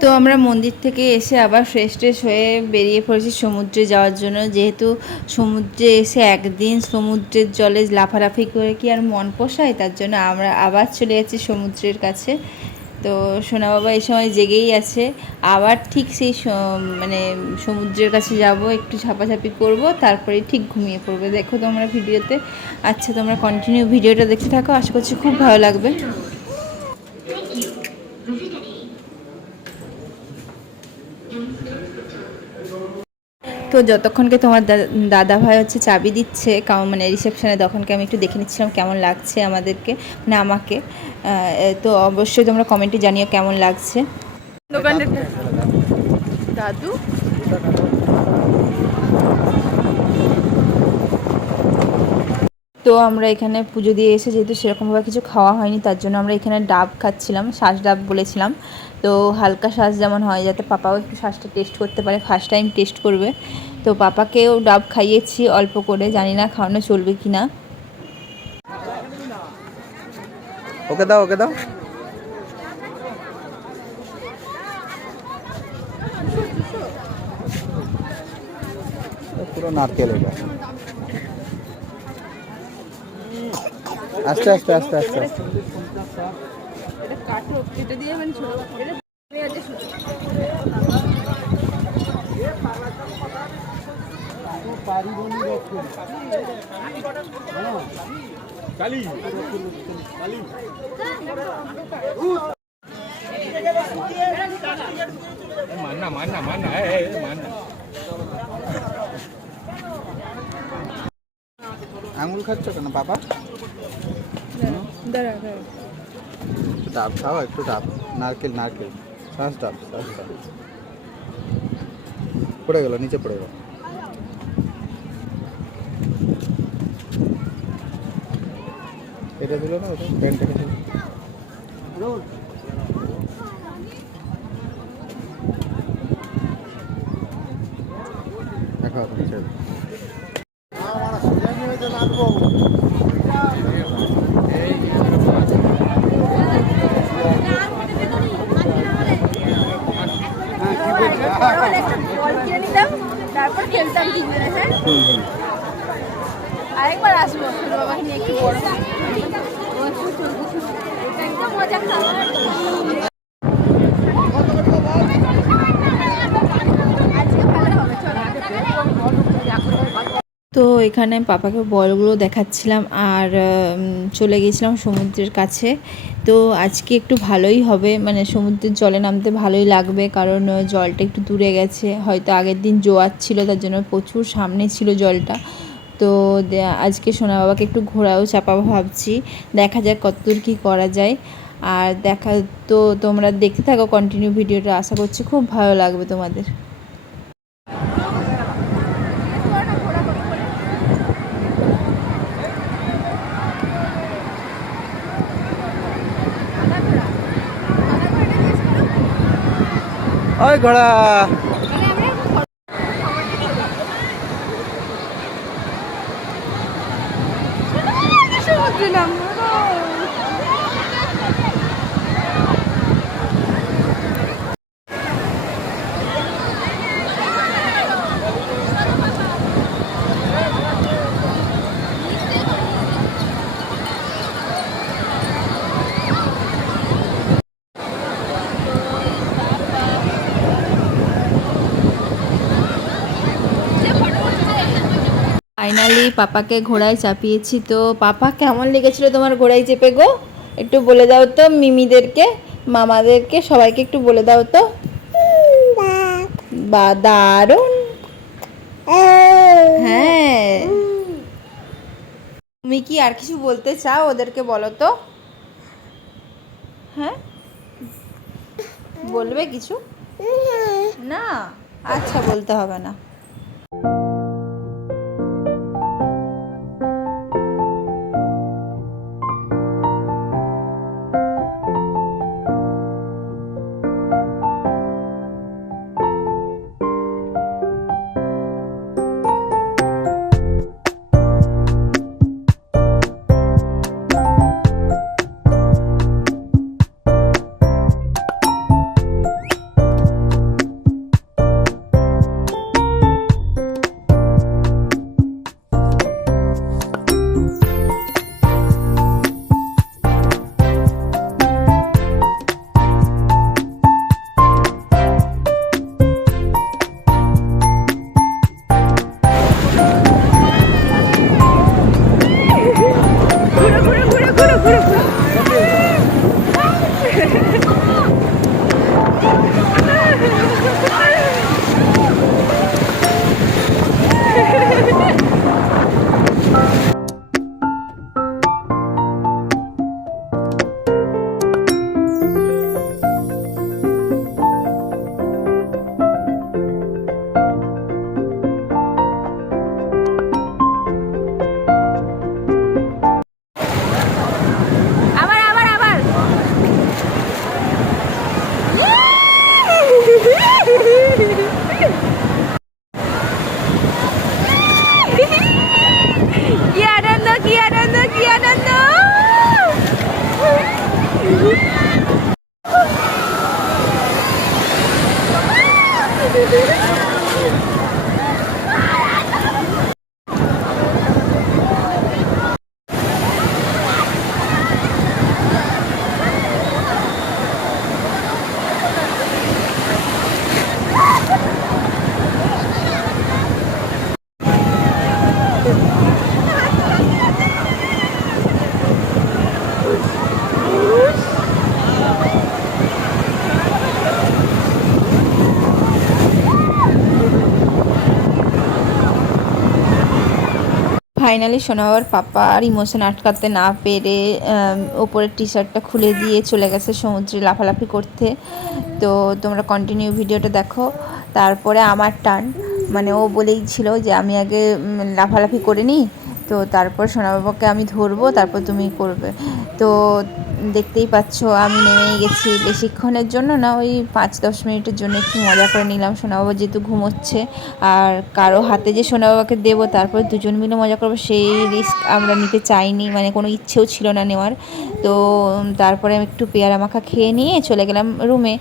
তো আমরা মন্দির থেকে এসে আবার ফ্রেশ ট্রেশ হয়ে বেরিয়ে পড়েছি সমুদ্রে যাওয়ার জন্য। যেহেতু সমুদ্রে এসে একদিন সমুদ্রের জলে লাফালাফি করে কি আর মন পোষায়, তার জন্য আমরা আবার চলে যাচ্ছি সমুদ্রের কাছে। তো সোনা বাবা এই সময় জেগেই আছে, আবার ঠিক সেই মানে সমুদ্রের কাছে যাব, একটু ঝাপাঝাপি করব, তারপরে ঠিক ঘুমিয়ে পড়বে। দেখো তোমরা ভিডিওতে। আচ্ছা, তোমরা কন্টিনিউ ভিডিওটা দেখতে থাকো, আশা করছি খুব ভালো লাগবে। তো যতক্ষণকে তোমার দাদা ভাই হচ্ছে চাবি দিচ্ছে মানে রিসেপশানে, তখনকে আমি একটু দেখে নিচ্ছিলাম কেমন লাগছে আমাদেরকে, মানে আমাকে। তো অবশ্যই তোমরা কমেন্টে জানিও কেমন লাগছে। দোকানটা দাদু তো আমরা এখানে পুজো দিয়ে এসে যেহেতু সেরকমভাবে কিছু খাওয়া হয়নি, তার জন্য আমরা এখানে ডাব খাচ্ছিলাম, শ্বাস ডাব বলেছিলাম। তো হালকা শ্বাস যেমন হয়, যাতে পাপাও একটু শ্বাসটা টেস্ট করতে পারে, ফার্স্ট টাইম টেস্ট করবে। তো পাপাকেও ডাব খাইয়েছি অল্প করে, জানি না খাওয়ানো চলবে কি না। ওকে দাও, ওকে দাও। পুরো নারকেল এটা। আস্তে আস্তে আস্তে আস্তে আস্তে। এটা কাটো, এটা দিয়ে মানে ছোট এটা কালি কালি মাননা মাননা মাননা মাননা। আঙুল খাচ্ছ কেন বাবা? ডাব খাও, একটু ডাব, নারকেল নারকেল, শ্বাস ডাব, শ্বাস ডাব। পড়ে গেল, নিচে পড়ে গেল। এটা দিল না, ওটা প্যান্ট দেখে দেখো আপনি ছেড়ে। তারপর খেলতাম তিনজনে। হ্যাঁ, আরেকবার আসবো বাবাকে নিয়ে, একটু বড় একদম মজা খাওয়া। তো এখানে পাপাকে বলগুলো দেখাচ্ছিলাম আর চলে গিয়েছিলাম সমুদ্রের কাছে। তো আজকে একটু ভালোই হবে, মানে সমুদ্রের জলে নামতে ভালোই লাগবে, কারণ জলটা একটু দূরে গেছে, হয়তো আগের দিন জোয়ার ছিল, তার জন্য প্রচুর সামনে ছিল জলটা। তো আজকে সোনা বাবাকে একটু ঘোরাও চাপাবো ভাবছি, দেখা যাক কতদূর কী করা যায়। আর তো তোমরা দেখতে থাকো কন্টিনিউ ভিডিওটা, আশা করছি খুব ভালো লাগবে তোমাদের। ওই ঘোড়া। ফাইনালি পাপাকে ঘোড়ায় চাপিয়েছি। তো পাপা, কেমন লেগেছিল তোমার ঘোড়ায় চেপে গো? একটু বলে দাও তো মিমিদেরকে, মামাদেরকে, সবাইকে একটু বলে দাও তো। বা দারুণ। হ্যাঁ, তুমি কি আর কিছু বলতে চাও ওদেরকে, বলো তো। হ্যাঁ, বলবে কিছু? না, আচ্ছা, বলতে হবে না। ফাইনালি সোনাবার পাপা আর ইমোশন আটকাতে না পেরে ওপরের টি শার্টটা খুলে দিয়ে চলে গেছে সমুদ্রে লাফালাফি করতে। তো তোমরা কন্টিনিউ ভিডিওটা দেখো। তারপরে আমার টার্ন, মানে ও বলেই ছিল যে আমি আগে লাফালাফি করে নিই, তো তারপর সোনাবাবাকে আমি ধরবো, তারপর তুমি করবে। তো দেখতেই পাচ্ছ আমি নেমেই গেছি। বেশিক্ষণের জন্য না, ওই 5-10 মিনিটের জন্য একটু মজা করে নিলাম। সোনাবাবা যেহেতু ঘুমোচ্ছে, আর কারো হাতে যে সোনাবাবাকে দেবো তারপর দুজন মিলে মজা করবো, সেই রিস্ক আমরা নিতে চাইনি, মানে কোনো ইচ্ছেও ছিল না নেওয়ার। তো তারপরে আমি একটু পেয়ারা মাখা খেয়ে নিয়ে চলে গেলাম রুমে।